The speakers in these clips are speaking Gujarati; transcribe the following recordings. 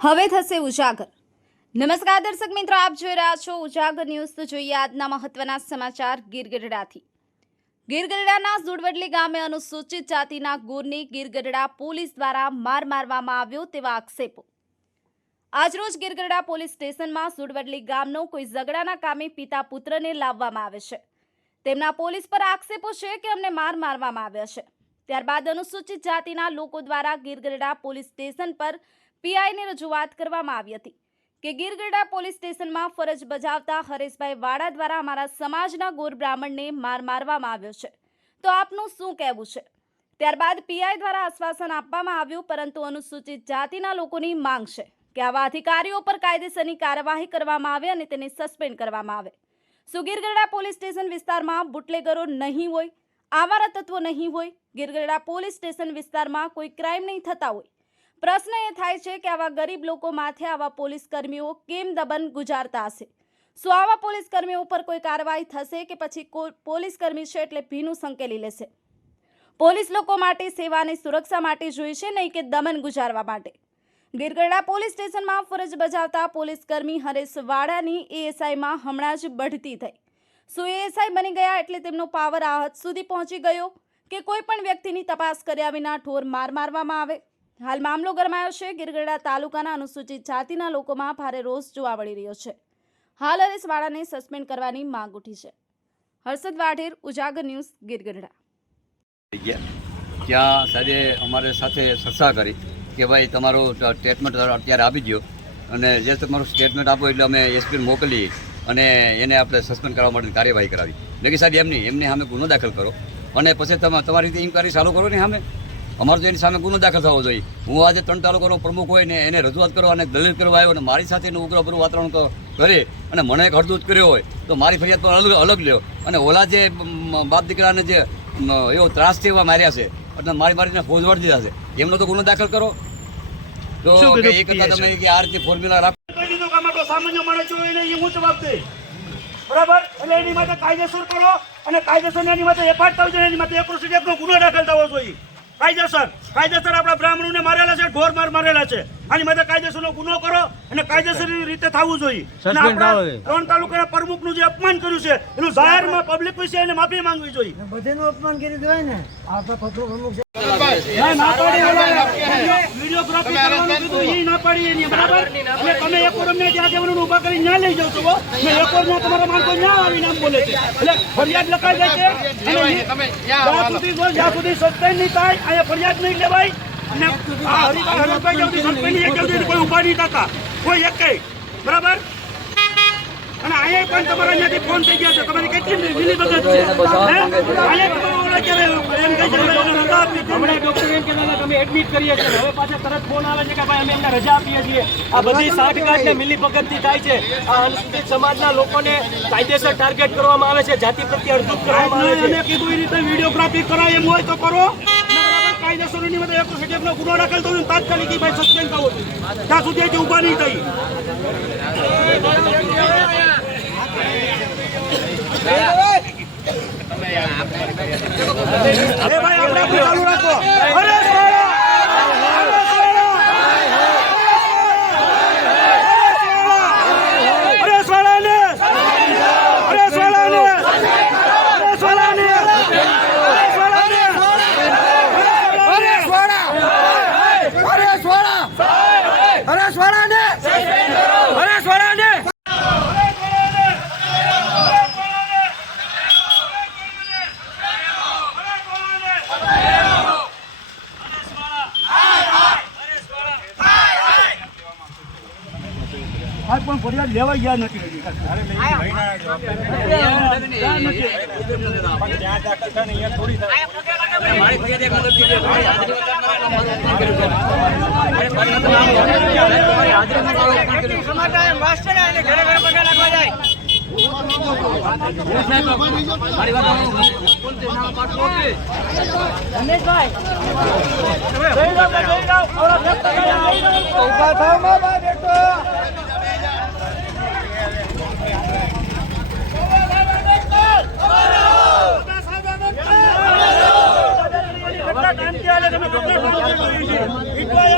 હવે થશે ઉજાગર। નમસ્કાર દર્શક મિત્રો, આપ જોઈ રહ્યા છો ઉજાગર ન્યૂઝ। તો જોઈએ આજના મહત્વના સમાચાર ગીરગઢડાથી। ગીરગઢડાના ઝુડવડલી ગામે અનુસૂચિત જાતિના ગોરની ગીરગઢડા પોલીસ દ્વારા મારવામાં આવ્યો તેવા આક્ષેપો। આજરોજ ગીરગઢડા પોલીસ સ્ટેશનમાં ઝુડવડલી ગામનો કોઈ ઝઘડાના કામે પિતા પુત્રને લાવવામાં આવે છે। તેમના પોલીસ પર આક્ષેપો છે કે અમને મારવામાં આવ્યા છે। ત્યારબાદ અનુસૂચિત જાતિના લોકો દ્વારા ગીરગઢડા પોલીસ સ્ટેશન પર પીઆઈને રજૂઆત કરવામાં આવી હતી કે ગીરગઢડા પોલીસ સ્ટેશનમાં ફરજ બજાવતા હરેશભાઈ વાડા દ્વારા અમારા સમાજના ગોર બ્રાહ્મણને મારવામાં આવ્યો છે, તો આપનું શું કહેવું છે? ત્યારબાદ પીઆઈ દ્વારા આશ્વાસન આપવામાં આવ્યું, પરંતુ અનુસૂચિત જાતિના લોકોની માંગ છે કે આવા અધિકારીઓ પર કાયદેસરની કાર્યવાહી કરવામાં આવે અને તેને સસ્પેન્ડ કરવામાં આવે। શું ગીરગઢડા પોલીસ સ્ટેશન વિસ્તારમાં બુટલેગરો નહીં હોય, આવારા તત્વો નહીં હોય, ગીરગઢડા પોલીસ સ્ટેશન વિસ્તારમાં કોઈ ક્રાઇમ નહીં થતા હોય? પ્રશ્ન એ થાય છે કે આવા ગરીબ લોકો માથે આવા પોલીસ કર્મીઓ કેમ દબન ગુજારતા હશે? શું આવા પોલીસ કર્મીઓ ઉપર કોઈ કાર્યવાહી થશે કે પછી પોલીસ કર્મી છે એટલે ભીનું સંકેલી લેશે? પોલીસ લોકો માટે સેવા અને સુરક્ષા માટે જોઈ છે, નહીં કે દમન ગુજારવા માટે। ગીરગઢડા પોલીસ સ્ટેશનમાં ફરજ બજાવતા પોલીસ કર્મી હરેશ વાડાની એએસઆઈમાં હમણાં જ બઢતી થઈ। શું એએસઆઈ બની ગયા એટલે તેમનો પાવર આ હદ સુધી પહોંચી ગયો કે કોઈ પણ વ્યક્તિની તપાસ કર્યા વિના ઠોર મારવામાં આવે? હાલ મામલો ગરમાયો છે। ગીરગઢડા તાલુકાના અનુસૂચિત જાતિના લોકોમાં ભારે રોષ જોવા મળી રહ્યો છે। હાલ હરેશ વાડાને સસ્પેન્ડ કરવાની માંગ ઉઠી છે। હર્ષદ વાઢેર, ઉજાગર ન્યૂઝ, ગીરગઢડા। ત્યાં સાહેબે અમારે સાથે ચર્ચા કરી કે ભાઈ તમારું સ્ટેટમેન્ટ અત્યારે આપી દો, અને જે તમારું સ્ટેટમેન્ટ આપો એટલે અમે એસપીને મોકલી અને એને આપણે સસ્પેન્ડ કરવા માટે કાર્યવાહી કરાવી। લેકિન સાહેબ એમની સામે ગુનો દાખલ કરો અને પછી તમે તમારી રીતે ઇન્કવાયરી ચાલુ કરો ને સામે। અમારે તો એની સામે ગુનો દાખલ થવો જોઈએ। હું આજે 3 તાલુકાનો પ્રમુખ હોય ને એને રજૂઆત કરવા અને દલીલ કરવા આવ્યો અને મારી સાથે એનું ઉગ્રભરું વાતાવરણ કરે અને મને હળદૂત કર્યો હોય તો મારી ફરિયાદ તો અલગ લ્યો, અને ઓલા જે બાપ દીકરાને જે એવો ત્રાસ છે એવા માર્યા છે એટલે મારીને ફોજ વળી દીધા છે, એમનો તો ગુનો દાખલ કરો। તો એ કરતા તમે આ રીતે ફોર્મ્યુલા રાખો સામાન્ય માણસ હોય એ હું જવાબ દે, બરાબર? એટલે એની માટે કાયદેસર કરો અને કાયદેસર એની માટે એફઆઈઆર થવી જોઈએ, એની માટે 1 ગુનો દાખલ થવો જોઈએ। કાયદેસર આપણા બ્રાહ્મણોને મારેલા છે, ઢોર મારેલા છે, આની માટે કાયદેસરનો ગુનો કરો અને કાયદેસર રીતે થવું જોઈએ। 3 તાલુકાના પ્રમુખનું જે અપમાન કર્યું છે એનું જાહેરમાં પબ્લિક વિશે એને માફી માંગવી જોઈએ। બધાનું અપમાન કરી દેવાય ને, આપણા પ્રમુખ વિડીયોગ્રાફી કરવાનું કીધું એ ના પાડી એની, બરાબર? એટલે તમે એકોરમને ત્યાં જવાનું ઊભા કરી ના લઈ જાવ છો, એકોરમાં તમારા માણસો ના આવી નામ બોલે છે એટલે ફરિયાદ લખાઈ જાય છે। જ્યાં સુધી સસ્પેન્ડ નહીં થાય અહીંયા ફરિયાદ નહીં લેવાય અને હરીભાઈ જલ્દી કોઈ ઉભા નહીં થતા કોઈ એક, બરાબર? અને અહીંયા પણ તમારા અહીંયાથી ફોન થઈ ગયા છે, તમારી કેટલી મિલી ભગત છે તમે એડમિટ કરીએ છીએ, હવે પાછા તરત ફોન આવે છે કે ભાઈ અમે એમને રજા આપીએ છીએ। આ બધી સાઠગાંઠ ને મિલી ભગતથી થાય છે। આ અનુસૂચિત સમાજના લોકોને કાયદેસર ટાર્ગેટ કરવામાં આવે છે, જાતિ પ્રત્યે અડધૂત કરવામાં આવે છે। કીધું એ રીતે વિડીયોગ્રાફી કરાય એમ હોય તો કરો, કાયદેસરની મતલબ 1 ગુનો દાખલ થયો તાત્કાલિક ભાઈ સસ્પેન્ડ થવો જોઈએ, ત્યાં સુધી અહીંથી ઊભા નહીં થઈ। ભાઈ આપણે ચાલુ રાખો। આજ પણ ફરિયાદ લેવા ગયા નથી હજી।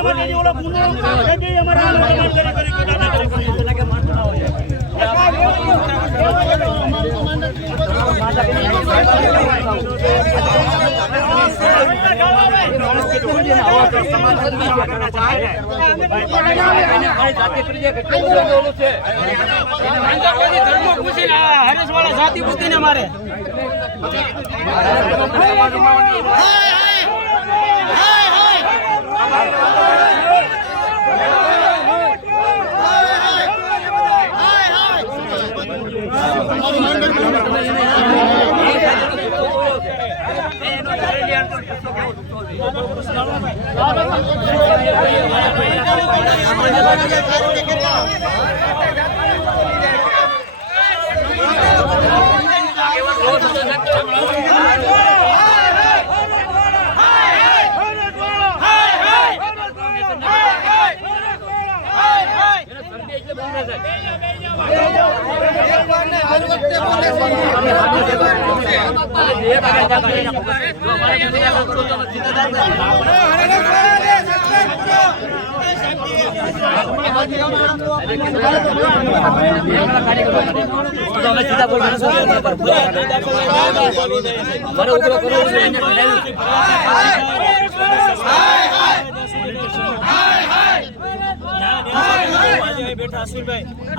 ટાઈમ જે ઓલો ગુનો એ બે અમારા આંદોલન કરી હરેશવાળા જાતિ પૂછીને મારે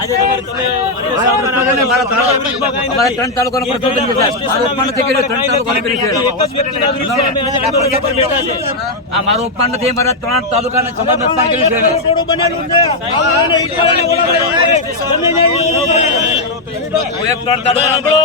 આજે તમે અમારા 3 તાલુકાનો પ્રશ્ન બની જાય. મારું અપમાન નથી કર્યું, 3 તાલુકાને કર્યું છે. આ મારું અપમાન નથી, મારા 3 તાલુકાના સમાજનું અપમાન કર્યું છે. હું એક 3 તાલુકાનો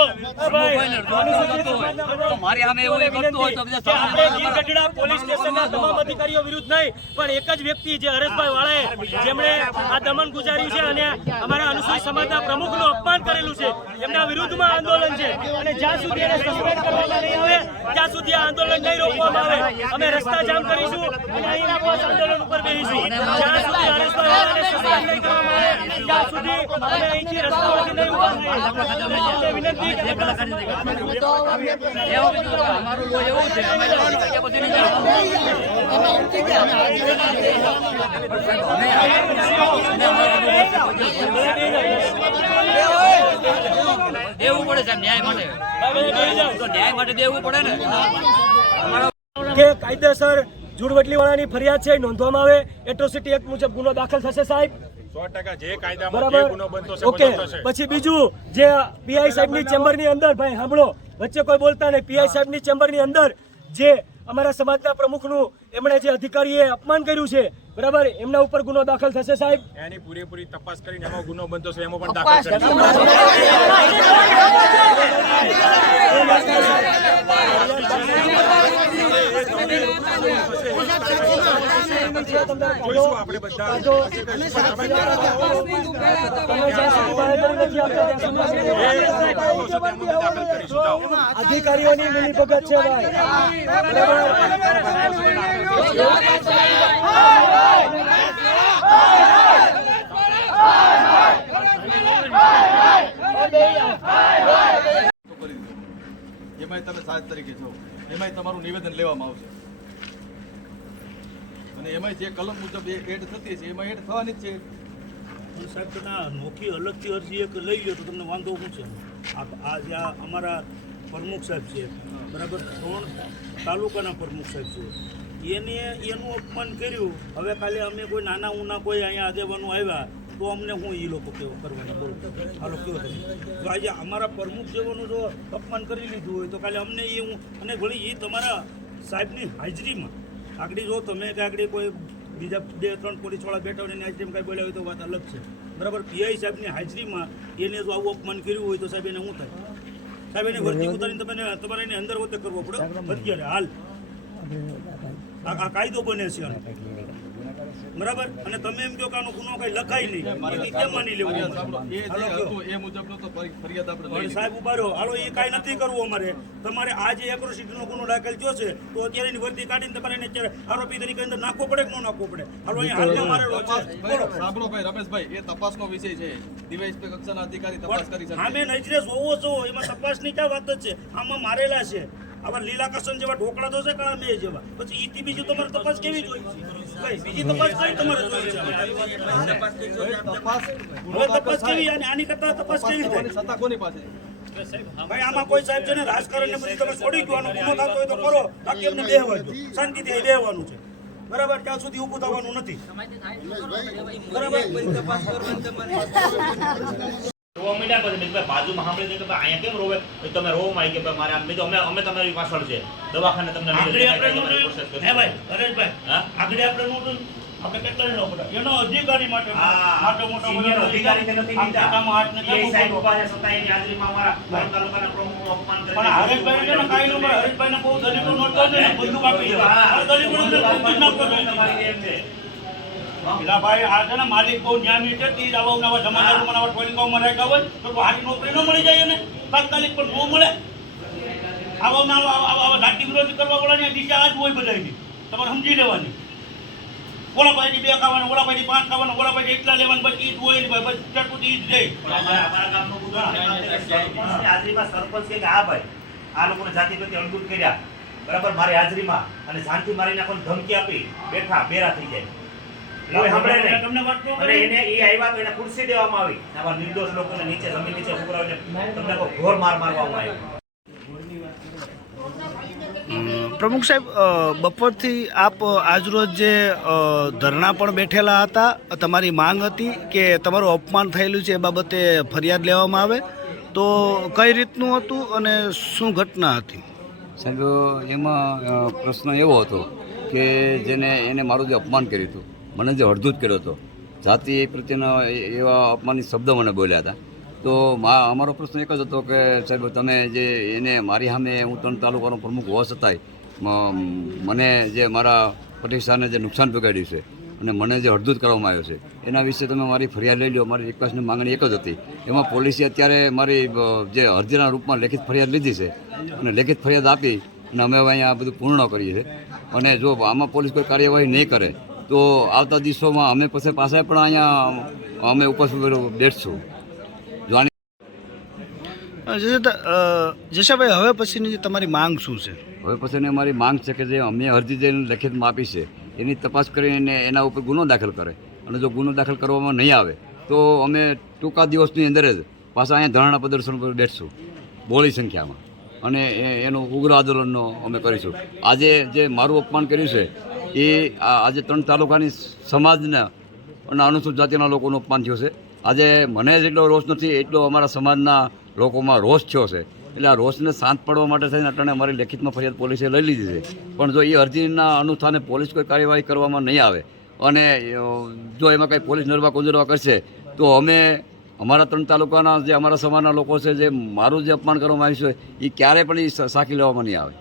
મારી સામે એવું એક કરતું હોય તો બધા ગીરગઢડા પોલીસ સ્ટેશનના તમામ અધિકારીઓ વિરુદ્ધ નહીં, પણ એક જ વ્યક્તિ જે હરેશભાઈ વાળાએ જેમણે આ દમન ગુજાર્યું છે અને અમારા અનુસૂચિત સમાજના પ્રમુખનું અપમાન કરેલું છે, એમના વિરુદ્ધમાં આંદોલન છે. અને જ્યાં સુધી એને સસ્પેન્ડ કરવામાં નહીં આવે ત્યાં સુધી આ આંદોલન નહીં રોકવામાં આવે. અમે રસ્તા જામ કરીશું અને અહીં ઉપવાસ આંદોલન ઉપર બેસીશું. જ્યાં સુધી હરેશભાઈ વાળાને સસ્પેન્ડ નહીં કરવામાં આવે ત્યાં સુધી અમે અહીંથી રસ્તામાંથી નહીં ઉભા થઈએ. વિનંતી અમારું લોહી એવું છે, અમે બધી નહીં દેવું પડે સાહેબ, ન્યાય માટે. તો ન્યાય માટે દેવું પડે ને. કે કાયદેસર જુડવટલીવાળાની ફરિયાદ છે નોંધવામાં આવે, એટ્રોસિટી એક્ટ મુજબ ગુનો દાખલ થશે સાહેબ. 100% જે કાયદામાં બરાબર, જે ગુનો બનતો છે ઓકે. બનતો છે. પછી બીજું જે પીઆઈ સાહેબની ચેમ્બરની અંદર, ભાઈ સાંભળો, વચ્ચે કોઈ બોલતા નહીં. પીઆઈ સાહેબની ચેમ્બરની અંદર જે અમારા સમાજના પ્રમુખનું એમણે જે અધિકારીએ અપમાન કર્યું છે, બરાબર, એમના ઉપર ગુનો દાખલ થશે સાહેબ. એની પૂરેપૂરી તપાસ કરીને એમાં ગુનો બનતો છે એમાં પણ દાખલ કરીશું. જોઈશું આપણે બધા. અધિકારીઓની મિલીભગત છે ભાઈ. એમાંય તમે 7 તરીકે છો, એમાંય તમારું નિવેદન લેવામાં આવશે અને એમાંય જે કલમ મુજબ એડ થતી છે એમાં એડ થવાની જ છે. સાહેબ તમે નોખી અલગથી અરજી એક લઈ લો તો તમને વાંધો શું છે? આ જે અમારા પ્રમુખ સાહેબ છે, બરાબર, 3 તાલુકાના પ્રમુખ સાહેબ છે, એનું અપમાન કર્યું. હવે કાલે અમે કોઈ નાના ઉના કોઈ અહીંયા આગેવાનો આવ્યા તો અમને હું એ લોકો કેવો કરવાના, બોલો હાલો કેવો તમે? તો આજે અમારા પ્રમુખ જેવાનું જો અપમાન કરી લીધું હોય તો કાલે અમને એ હું અને વળી એ તમારા સાહેબની હાજરીમાં આગળ જો તમે કે આગળ કોઈ બીજા 2-3 પોલીસવાળા બેઠા હોય એની હાજરીમાં કાંઈ બોલ્યા હોય તો વાત અલગ છે, બરાબર. પીઆઈ સાહેબની હાજરીમાં એને જો આવું અપમાન કર્યું હોય તો સાહેબ એને શું થાય? સાહેબ એની વર્દી ઉતારીને તમારે એની અંદર હોતે કરવો પડે અત્યારે હાલ. આ કાયદો બને છે આનો, બરાબર. અને તમે એમ કહો કે આનો ગુનો કઈ લખાય નહીં, કેમ માની લેવું? એ મુજબનો તો ફરિયાદ આપણે સાહેબ ઉભા રહ્યો, હાલો એ કાંઈ નથી કરવું અમારે. તમારે આ જે એટ્રોસિટીનો ગુનો દાખલ થયો છે તો અત્યારે એની વર્દી કાઢીને તમારે એને અત્યારે આરોપી તરીકે અંદર નાખવો પડે કે ન નાખવો પડે? હાલો અહીંયા હાલમાં મારેલો છે, બોલો. સાંભળો ભાઈ રમેશભાઈ, એ તપાસનો વિષય છે. ડીવાયએસપી કક્ષાના અધિકારી તપાસ કરી શકે. આમે નજરે જોવો છો, એમાં તપાસની ક્યાં વાત જ છે? આમાં મારેલા છે, આવા લીલા કસન જેવા ઢોકળા તો છે કાળા મેં જેવા પછી ઈથી બીજી તમારે તપાસ કેવી જોઈ ભાઈ બીજી તપાસ કઈ તમારે જોઈ છે હવે તપાસ કેવી આની કરતા તપાસ કેવી થાય સત્તા કોની પાસે ભાઈ આમાં કોઈ સાહેબ છે ને રાજકારણ ને બધી તમે છોડી દો આનો ગુનો થતો હોય તો કરો બાકી એમને બેહવા દો શાંતિથી બેહવાનું છે બરાબર ત્યાં સુધી ઊભું થવાનું નથી બરાબર રોવા મીડિયા પછી મેં ભાઈ બાજુમાં સાંભળી દે કે ભાઈ અહીંયા કેમ રોવે તમે રોવો માં કે ભાઈ મારે આમ મેં તો અમે તમારી પાછળ છે દવાખાને તમને આગળ આપણે હે ભાઈ હરેશભાઈ આગળ આપણે નોંધ આપણે કેટલા નો પડે એનો અધિકારી માટે મોટો સિનિયર અધિકારી કે નથી દીધા કામ હાથ ને એ સાહેબ ઉભા છે છતાં એની હાજરીમાં અમારા તાલુકાના પ્રમુખનું અપમાન કરે પણ હરેશભાઈ ને કાઈ નો મળે હરેશભાઈ ને બહુ દલીલો નોટ કરજો ને બંદૂક આપી દો દલીલો ને બંદૂક ના કરજો તમારી એમ છે પેલા ભાઈ આ છે ને માલિક બહુ ન્યામી છે તી આવા નવા જમાનામાં નવા ટોલિકામાં રાખ્યા હોય તો હારી નોકરી ન મળી જાય ને તાત્કાલિક પણ ન મળે આવા જાતિ વિરોધી કરવા વાળાની દિશા આ જ હોય બધાની તમારે સમજી લેવાની ઓલા ભાઈની 2 ખાવાના ઓલા ભાઈની 5 ખાવાના ઓલા ભાઈની એટલા લેવાનું બસ ઈ જ હોય ને ભાઈ બસ ચટપટી ઈ જ જાય અમારા ગામનો મુદ્દો સરપંચની હાજરીમાં સરપંચ કે હા ભાઈ આ લોકોને જાતિ પ્રત્યે અણગુટ કર્યા બરાબર મારી હાજરીમાં અને શાંતિ મારી નાખવાની ધમકી આપી બેઠા બેરા થઈ જાય કોઈ સાંભળે નહીં તમને વાત ન અને એને એ આવ્યા તો એને ખુરશી દેવામાં આવી આવા નિર્દોષ લોકોને નીચે જમીન નીચે ઉભરાવીને તમને કોઈ ઘોર માર મારવામાં આવ્યો પ્રમુખ સાહેબ બપોરથી આપ આજરોજ જે ધરણા પણ બેઠેલા હતા તમારી માંગ હતી કે તમારું અપમાન થયેલું છે એ બાબતે ફરિયાદ લેવામાં આવે તો કઈ રીતનું હતું અને શું ઘટના હતી સાહેબ એમાં પ્રશ્ન એવો હતો કે એને મારું જે અપમાન કર્યું હતું મને જે અડધૂત કર્યો હતો જાતિ પ્રત્યેના એવા અપમાનિત શબ્દ મને બોલ્યા હતા તો અમારો પ્રશ્ન એક જ હતો કે સાહેબ તમે જે એને મારી સામે હું 3 તાલુકાનો પ્રમુખ હોવા છતાંય મને જે મારા પ્રતિષ્ઠાને જે નુકસાન પહોંચાડ્યું છે અને મને જે અડધૂત કરવામાં આવ્યો છે એના વિશે તમે મારી ફરિયાદ લઈ લો. મારી રિક્વેસ્ટની માંગણી એક જ હતી. એમાં પોલીસે અત્યારે મારી જે અરજીના રૂપમાં લેખિત ફરિયાદ લીધી છે અને લેખિત ફરિયાદ આપી અને અમે હવે અહીંયા બધું પૂર્ણ કરીએ છીએ. અને જો આમાં પોલીસ કોઈ કાર્યવાહી નહીં કરે તો આવતા દિવસોમાં અમે પછી પાછા પણ અહીંયા અમે ઉપસ્થિત બેઠશું. જશાભાઈ હવે પછીની તમારી માંગ શું છે? હવે પછીની અમારી માંગ છે કે જે અમે અરજી જે લેખિતમાં આપી છે એની તપાસ કરીને એના ઉપર ગુનો દાખલ કરે અને જો ગુનો દાખલ કરવામાં નહીં આવે તો અમે ટૂંકા દિવસની અંદર જ પાછા અહીંયા ધરણા પ્રદર્શન પર બેઠશું બહોળી સંખ્યામાં અને એનું ઉગ્ર આંદોલનનો અમે કરીશું. આજે જે મારું અપમાન કર્યું છે એ આજે 3 તાલુકાની સમાજના અને અનુસૂચિત જાતિના લોકોનું અપમાન થયું છે. આજે મને જેટલો રોષ નથી એટલો અમારા સમાજના લોકોમાં રોષ થયો છે. એટલે આ રોષને શાંત પડવા માટે થઈને અટાણે અમારી લેખિતમાં ફરિયાદ પોલીસે લઈ લીધી છે. પણ જો એ અરજીના અનુસારે પોલીસ કોઈ કાર્યવાહી કરવામાં નહીં આવે અને જો એમાં કંઈ પોલીસ નરવા કુંજરવા કરશે તો અમે અમારા 3 તાલુકાના જે અમારા સમાજના લોકો છે જે મારું જે અપમાન કરવામાં આવ્યું છે એ ક્યારેય પણ એ સાખી લેવામાં નહીં આવે.